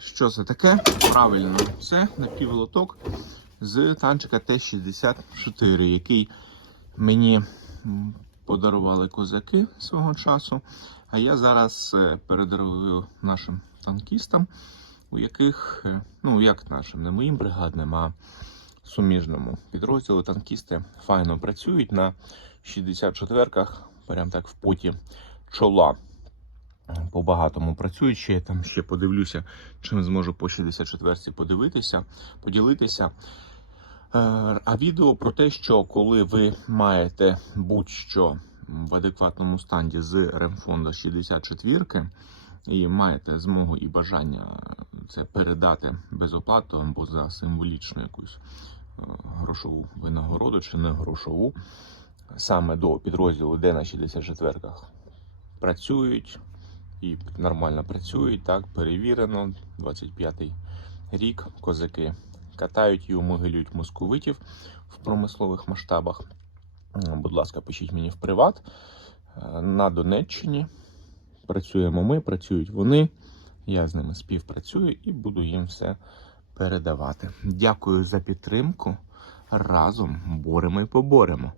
Що це таке? Правильно, це напівлоток з танчика Т-64, який мені подарували козаки свого часу. А я зараз е, передарую нашим танкістам, у яких, е, ну як нашим, не моїм бригадним, а суміжному підрозділу танкісти файно працюють на 64-ках, прям так в поті чола. По багатому працюють ще я там ще подивлюся, чим зможу по 64-ці подивитися, поділитися. Е, А відео про те, що коли ви маєте будь-що в адекватному станді з ремфонду 64 і маєте змогу і бажання це передати безоплатно або за символічну якусь е, грошову винагороду чи не грошову, саме до підрозділу, де на 64-ках працюють і нормально працюють, так, перевірено. 25-й рік козаки катають і умогилюють московитів в промислових масштабах. Будь ласка, пишіть мені в приват. Е, На Донеччині працюємо ми, працюють вони. Я з ними співпрацюю і буду їм все передавати. Дякую за підтримку. Разом боремо і поборемо.